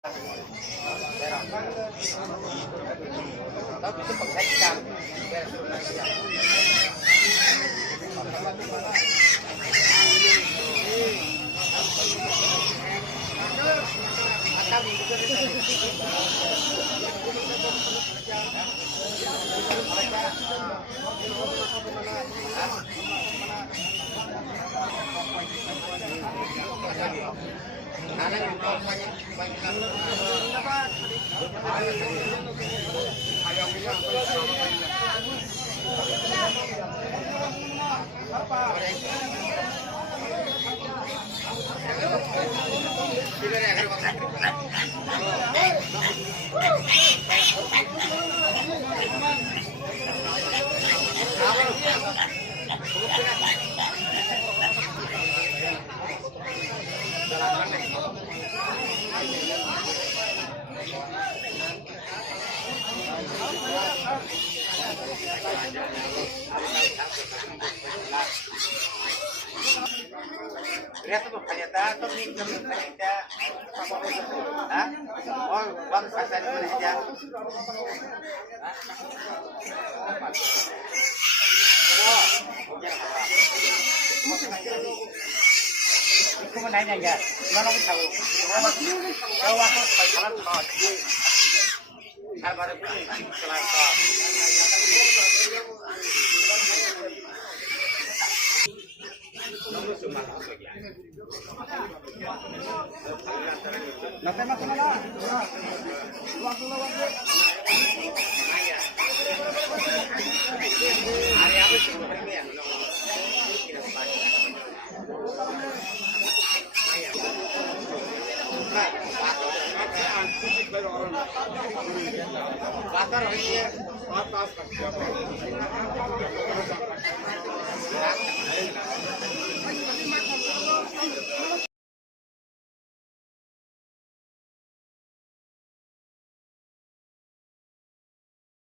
Tapi itu pengecekan. Lihat tuh ternyata tuh nih ternyata ah oh bang pasar ini aja aku mau nanya ya gimana kamu tahu kalau waktu pasaran mau di sabar ini selatan nanti makan mana? Waktu. Hari apa sih ya? Bakar ini atas